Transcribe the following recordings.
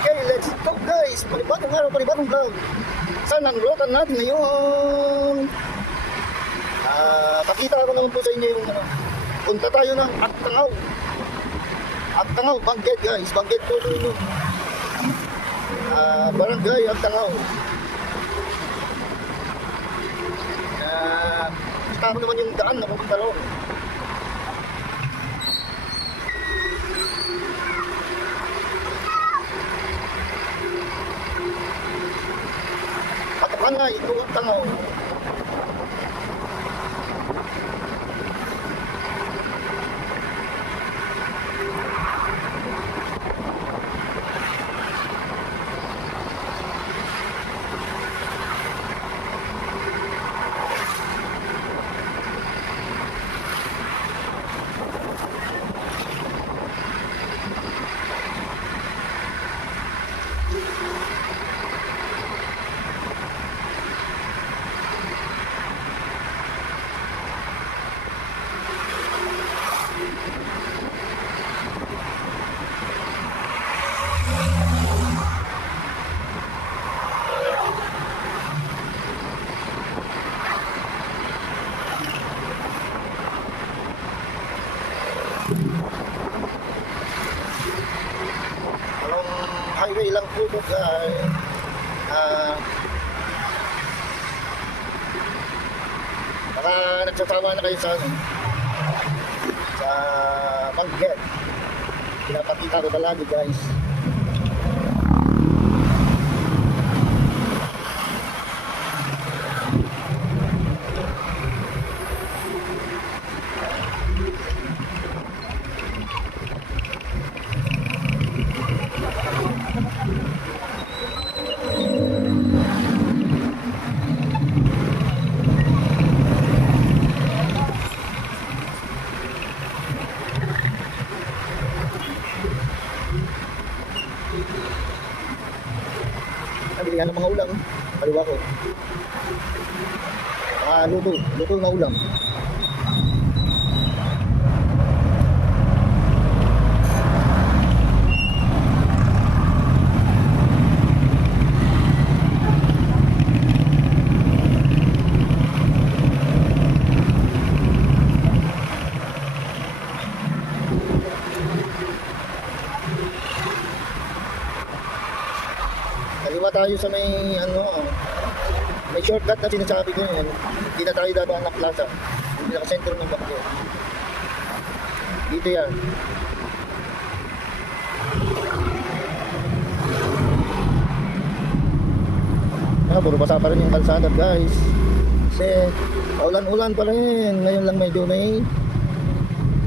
Okay, let's go guys. Panibagong araw, panibagong vlog. Saan ang rotan natin ngayon? Ah, pakita ko naman po sa inyo yung ano. Punta tayo ng Agtangaw. Agtangaw, Bangged guys. Bangged po yun. Ah, barangay Agtangaw. Ah, kita ko naman yung daan na pupunta roon. Na, ito Agtangaw. Along highway lang po po guys. Ah, baka nagsasama na kayo sa ano, sa Banggit. Pinapakita ko palagi guys. Nabili nga ng mga ulam. Kaliwa ko. Ah, luto. Luto na ulam. Kaliwa tayo sa may ano, ah, may shortcut na sinasabi ko yun. Hindi na tayo dadaan ng plaza. Na sentro ng Baguio. Dito yan. Ah, puro basa pa rin yung kalsada guys. Kasi ulan-ulan pa rin. Ngayon lang medyo may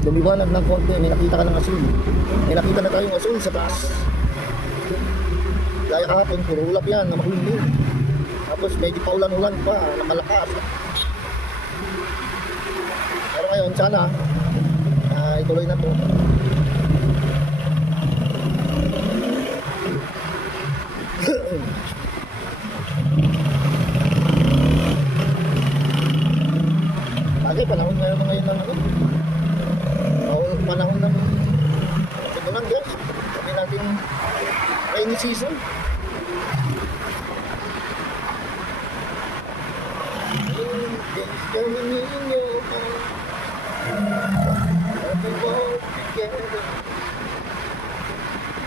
lumiwanag ng konti. May nakita ka ng asul. May nakita na tayong asul sa taas. Gaya kahapon, puro ulap yan na makulimlim. Tapos medyo paulan-ulan pa na malakas. Pero ngayon, sana ah, ituloy na to. Bagay, panahon ngayon ngayon ng ano. Panahon- ng Tigunan, guys. Sabi natin rainy season.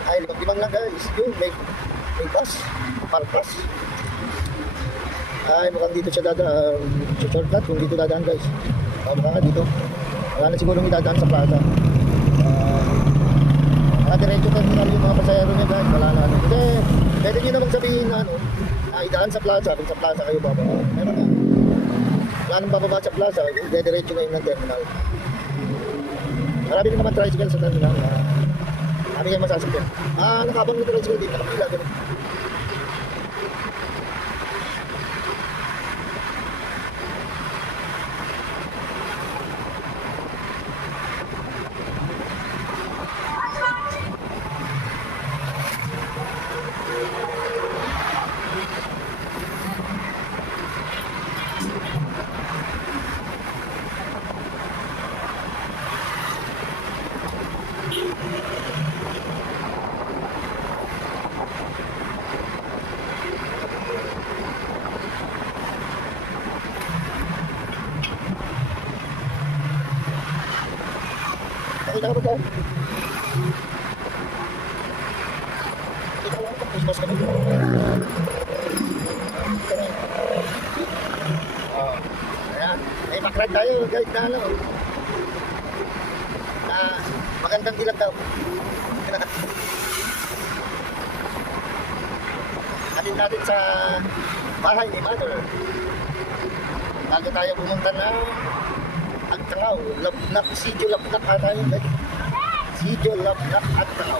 Ay, limang lang guys. Yun, may, may bus. Parpas. Ay, mukhang dito siya dadaan. Sa shortcut, kung dito dadaan guys. O, mukha nga dito. Wala na siguro may dadaan sa plaza. Ah, Nakadiretso terminal yung mga pasayero niya guys, wala na. Kasi, pwede nyo namang sabihin na ano, ah, idaan sa plaza, kung sa plaza kayo bababa. Meron na. Wala nang bababa sa plaza, diretso ngayon ng terminal. Marami din naman tricycle sa terminal. Uh, marami kayong masasakyan. Ah, nakabang na tricycle din, nakapila ganun. Oh, ayan. May background tayo, guys, na ano. Ah, magandang dilag daw. Atin natin sa bahay ni Mother. Bago tayo pumunta na Agtangaw, Lapnak, Sidyo Lapnak ata yun. guys. Sidyo Lapnak Agtangaw.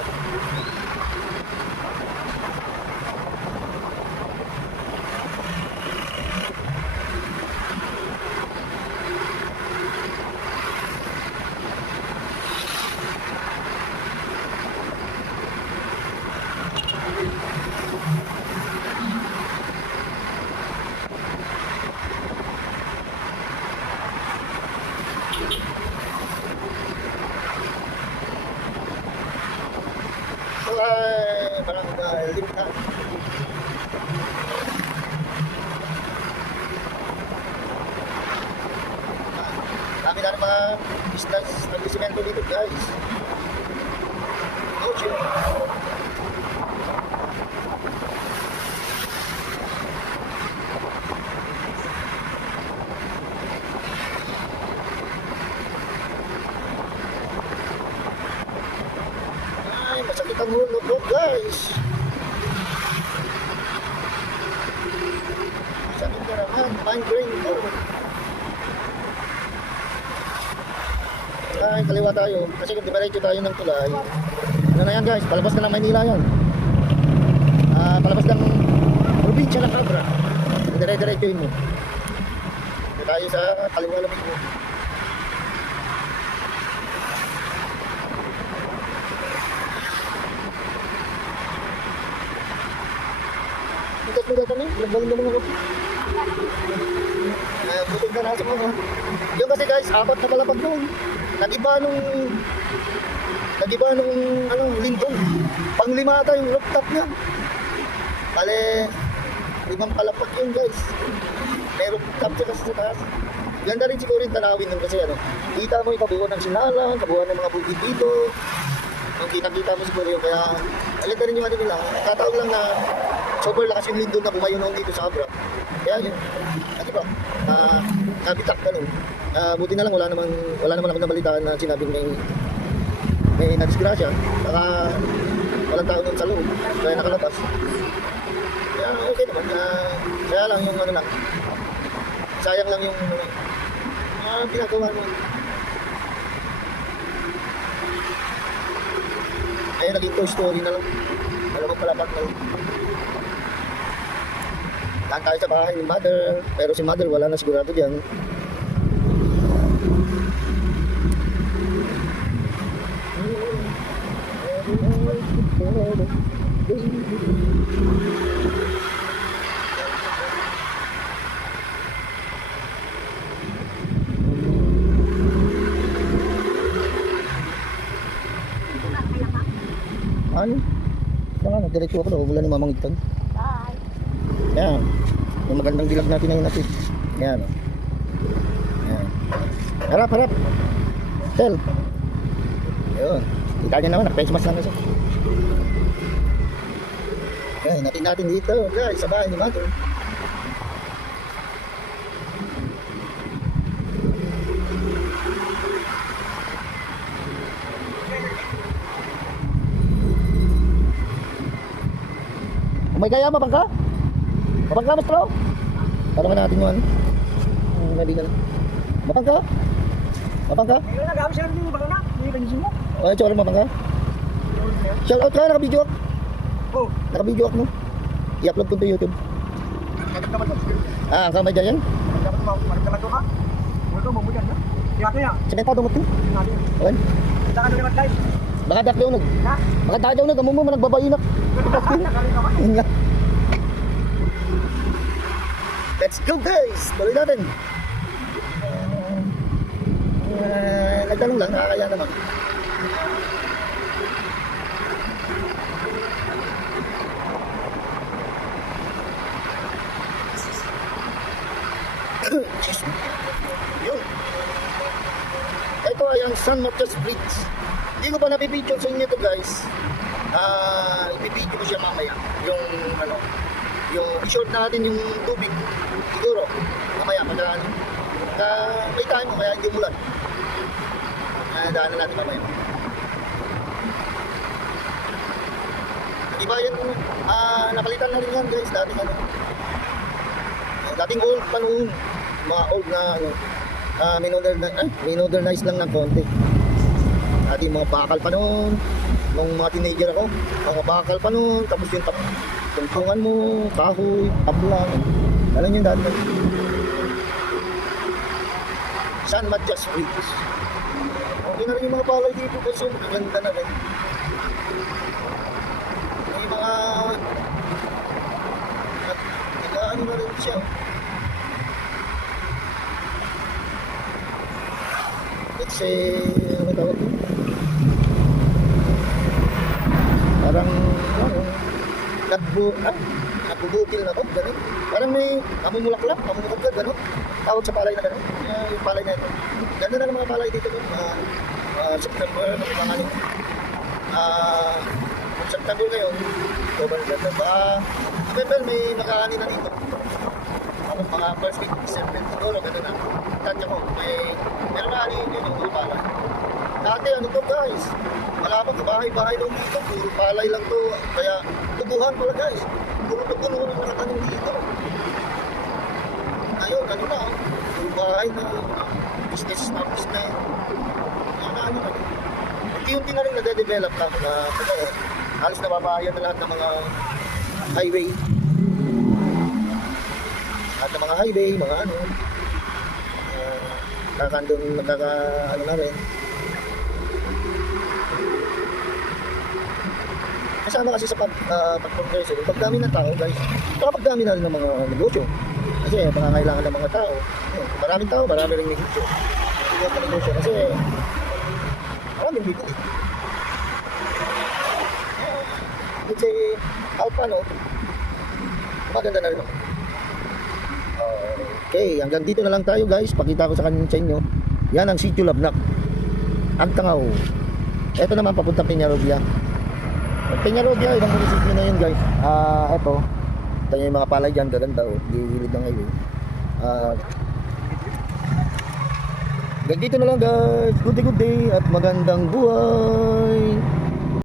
So, ay, parang uh, limita. Dami na ng mga business establishmento dito, guys. Oh, shit. Ay, masakit ang ulo ko, guys. Masakit ka naman, migraine ko. Ay, kaliwa tayo. Kasi kung diretso tayo ng tulay, ano na yan guys, palabas na ng Maynila yan. Ah, palabas ng probinsya ng Cabra. Dire-diretso yun mo. Dito tayo sa kaliwa lamig mo. Ikot mo dito na, nagbangon naman ako. Butog na nasa mga. Yung kasi guys, apat na palapag noon. Nag-iba nung... Nag-iba nung, ano, lindong. Panglima ata yung rooftop niya. Bale, limang palapag yun guys. May rooftop siya kasi sa taas. Ganda rin siguro yung tanawin nun kasi ano, kita mo yung kabuuan ng sinalang, kabuuan ng mga bukid dito. Yung kita-kita mo siguro yun, kaya alita rin yung ano nila. Kataon lang na sobrang lakas yung lindon na bumayo noon dito sa Abra. Kaya yun, ano ba, uh, nabitak ka Ah, buti na lang wala naman wala naman ako nabalitaan na sinabing may may nadisgrasya. Saka walang tao nun sa loob. Kaya nakalabas. Kaya okay naman. Ah, kaya lang yung ano lang. Sayang lang yung ah, ginagawa mo. Ay, naging toy story na lang. Alam mo pala pag Lahat tayo sa bahay ni mother. Pero si mother wala na sigurado diyan. Ano? Baka nagdiretso ako daw, wala ni Mamang Igtan. Bye. Yan. Yung magandang dilag natin ngayon natin. Yan. Yan. Harap, harap. Tel. Yun. Kita niya naman, naka-face mask lang kasi. Yan, natin natin dito, guys, sa bahay ni Mother. May kaya mabang ka? Mabang ka, Mastro? Tanongin natin yun. Hmm, kaibigan. Mabang ka? Mabang ka? Ayun na, gawin siya rin yung na. Yung mo. Ay, tsaka mabang ka? Shout out ka, naka-video. Oh, Naka-video ako, no? I-upload ko to YouTube. nagdag naman doon. Ah, ang kamay dyan yan? Nagdag naman doon. Nagdag naman doon. Multo mo mo dyan, ha? Kaya kaya. Sementado mo ito. Sinabi. Ayan. Saka na naman guys. Baka dak daw nag. Ha? Baka dak daw nag. Amo mo, naman. Yun nga. Let's go guys! Tuloy natin. Uh, nagtanong lang, nakakaya naman. Excuse me. Yun. Ito ay ang San Matias Bridge. Hindi ko pa napipicture sa inyo to guys. Ah, uh, i-video ko siya mamaya. Yung ano, yung i-short natin yung tubig. Siguro, mamaya pagka ano. Pagka may time, kaya hindi umulan. Uh, daanan natin mamaya. Iba yan, ah, napalitan na rin yan guys, dating ano. Dating old pa noon, mga old na ano, ah, minodernize, eh, minodernize lang ng konti. Ating mga bakal pa noon, nung mga teenager ako, mga bakal pa noon, tapos yung tap, tungtungan mo, kahoy, tablang, alam yun dati. San Matias Bridge. Okay na rin yung mga palay dito kasi maganda na rin. May mga nag-ano na rin siya. Say, ano tawag yun? Parang, ano, nagbu, ah, nagbubukil na to, gano'n. Parang may namumulaklak, namumulaklak, gano'n. Tawag sa palay na gano'n. Uh, yung palay na ito. Ganda na ng mga palay dito. Uh, uh, September, mga ano. Ah, kung September ngayon, sobrang ganda. Baka, November may makaani na dito. Ano, mga first week, December, siguro, ganda na. Tatya ko, may, meron na yun yung mga palay. Dati ano to guys, malapit sa bahay-bahay lang dito, puro palay lang to. Kaya tubuhan pala guys, puro puno na nakatanim dito. Ngayon, ano na, oh, puro bahay na, business na business. Yan na ano na. Unti-unti na rin nade-develop na na ano, halos nababahayan na lahat ng mga highway. Lahat ng mga highway, mga ano, kakandong nagkaka, ano na rin, kasama kasi sa pag, uh, pag-progreso, yung pagdami ng tao guys, saka pagdami na rin ng mga negosyo. Kasi pangangailangan ng mga tao. Yun, Maraming tao, marami rin negosyo. Sa negosyo kasi maraming bibili. Let's say, Alpha, no? Maganda na rin ako. Okay, hanggang dito na lang tayo guys. Pakita ko sa kanyo sa inyo. Yan ang Sitio Labnak. Ang Tangaw. Ito naman papunta Peñarobia. Peñarobia, ibang munisipyo na yun guys. Ah, eto. Ito yung mga palay dyan, gaganda oh. Gilid ng highway. Ah, hanggang dito na lang guys. Good day, good day at magandang buhay.